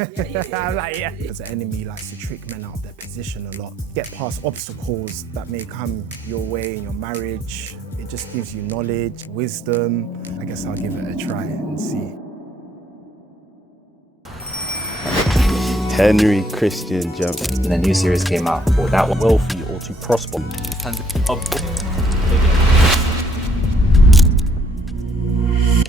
I'm like, yeah. Because the enemy likes to trick men out of their position a lot. Get past obstacles that may come your way in your marriage. It just gives you knowledge, wisdom. I guess I'll give it a try and see. Henry Christian Jump. And a new series came out called that one. Wealthy or to prosper.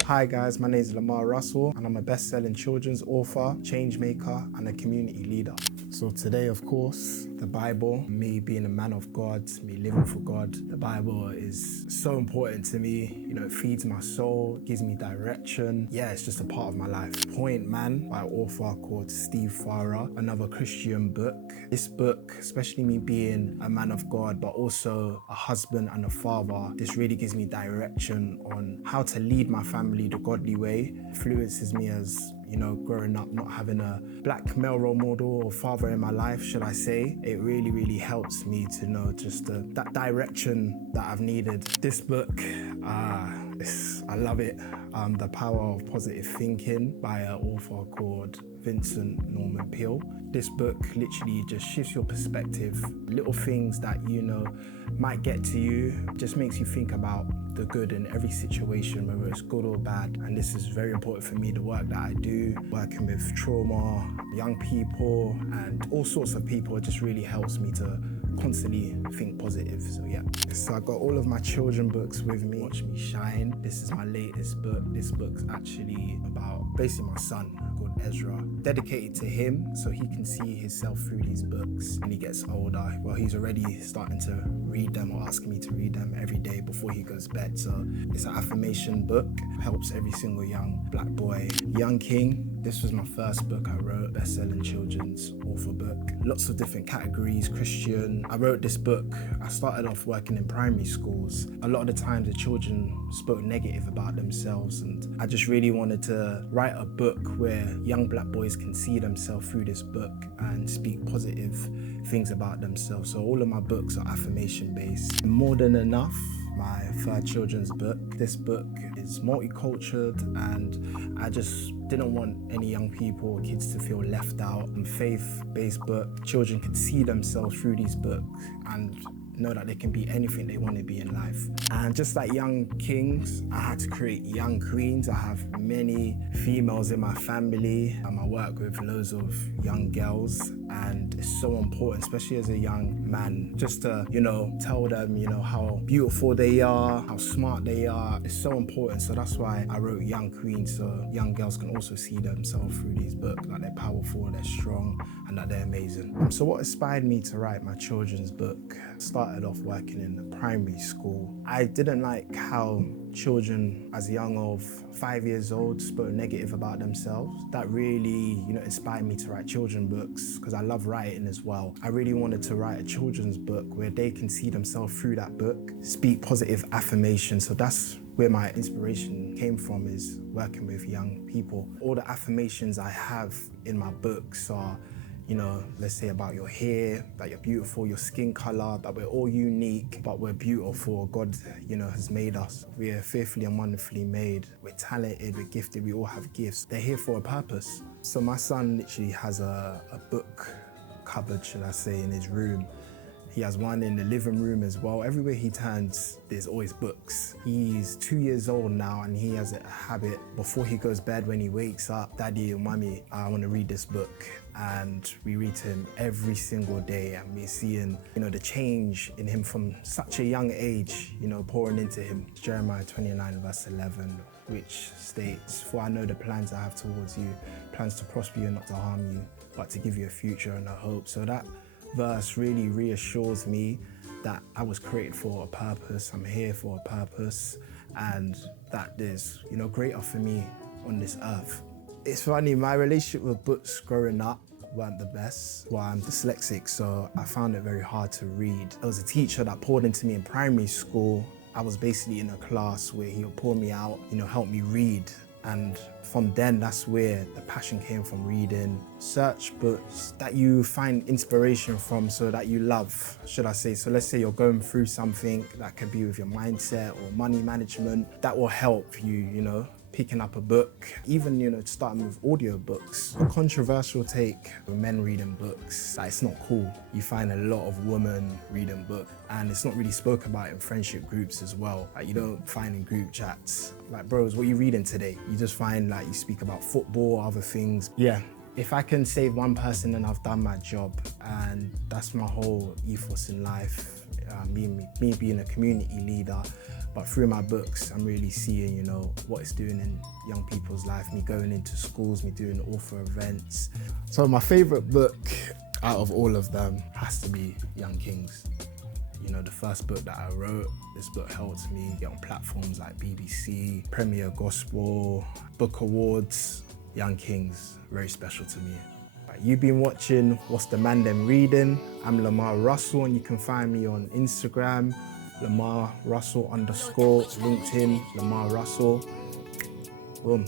Hi guys, my name is Lamar Russell and I'm a best-selling children's author, change maker and a community leader. So today, of course, the Bible, me being a man of God, me living for God, the Bible is so important to me. You know, it feeds my soul, gives me direction. Yeah, it's just a part of my life. Point Man by an author called Steve Farrar, another Christian book. This book, especially me being a man of God, but also a husband and a father, this really gives me direction on how to lead my family the godly way. Influences me as, you know, growing up, not having a black male role model or father in my life, should I say. It really helps me to know just that direction that I've needed. This book, I love it. The Power of Positive Thinking by an author called Vincent Norman Peale. This book literally just shifts your perspective. Little things that, you know, might get to you, just makes you think about the good in every situation, whether it's good or bad. And this is very important for me, the work that I do, working with trauma, young people, and all sorts of people. It just really helps me to constantly think positive. So yeah. So I got all of my children books with me. Watch Me Shine. This is my latest book. This book's actually about basically my son called Ezra. Dedicated to him so he can see himself through these books when he gets older. Well, he's already starting to read them or asking me to read them every day before he goes to bed. So it's an affirmation book. Helps every single young black boy. Young King. This was my first book I wrote, best-selling children's author book. Lots of different categories, Christian. I wrote this book, I started off working in primary schools. A lot of the times the children spoke negative about themselves, and I just really wanted to write a book where young black boys can see themselves through this book and speak positive things about themselves. So all of my books are affirmation-based. More Than Enough, my third children's book. This book is multicultural and I just didn't want any young people or kids to feel left out. Faith-based book. Children can see themselves through these books and know that they can be anything they want to be in life. And just like young kings, I had to create young queens. I have many females in my family. I work with loads of young girls, and it's so important, especially as a young man, just to, you know, tell them, you know, how beautiful they are, how smart they are. It's so important. So that's why I wrote Young Queens, so young girls can also see themselves through these books, that they're powerful, they're strong, and that they're amazing. So what inspired me to write my children's book? Started off working in a primary school. I didn't like how children as young of 5 years old spoke negative about themselves. That really, you know, inspired me to write children's books because I love writing as well. I really wanted to write a children's book where they can see themselves through that book, speak positive affirmations. So that's where my inspiration came from, is working with young people. All the affirmations I have in my books are, you know, let's say about your hair, that you're beautiful, your skin color, that we're all unique, but we're beautiful. God, you know, has made us. We are fearfully and wonderfully made. We're talented, we're gifted, we all have gifts. They're here for a purpose. So my son literally has a book cupboard, should I say, in his room. He has one in the living room as well. Everywhere he turns, there's always books. He's 2 years old now and he has a habit before he goes to bed, when he wakes up, Daddy or Mommy, I want to read this book. And we read to him every single day, and we're seeing, you know, the change in him from such a young age, you know, pouring into him. Jeremiah 29 verse 11, which states, "For I know the plans I have towards you, plans to prosper you and not to harm you, but to give you a future and a hope." So that verse really reassures me that I was created for a purpose, I'm here for a purpose, and that there's, you know, greater for me on this earth. It's funny, my relationship with books growing up weren't the best. Well, I'm dyslexic, so I found it very hard to read. There was a teacher that poured into me in primary school. I was basically in a class where he would pour me out, you know, help me read. And from then, that's where the passion came from, reading. Search books that you find inspiration from, so that you love, should I say. So let's say you're going through something that could be with your mindset or money management. That will help you, you know, picking up a book, even, starting with audiobooks. A controversial take with men reading books, that it's not cool. You find a lot of women reading books, and it's not really spoken about in friendship groups as well. Like, you don't find in group chats, like, bros, what are you reading today? You just find like you speak about football, other things. Yeah. If I can save one person, then I've done my job, and that's my whole ethos in life. Me being a community leader, but through my books, I'm really seeing, what it's doing in young people's life, me going into schools, me doing author events. So my favorite book out of all of them has to be Young Kings. The first book that I wrote, this book helped me get on platforms like BBC, Premier Gospel, Book Awards. Young Kings, very special to me. You've been watching What's the Mandem Reading? I'm Lamar Russell, and you can find me on Instagram, Lamar Russell _ LinkedIn, Lamar Russell. Boom.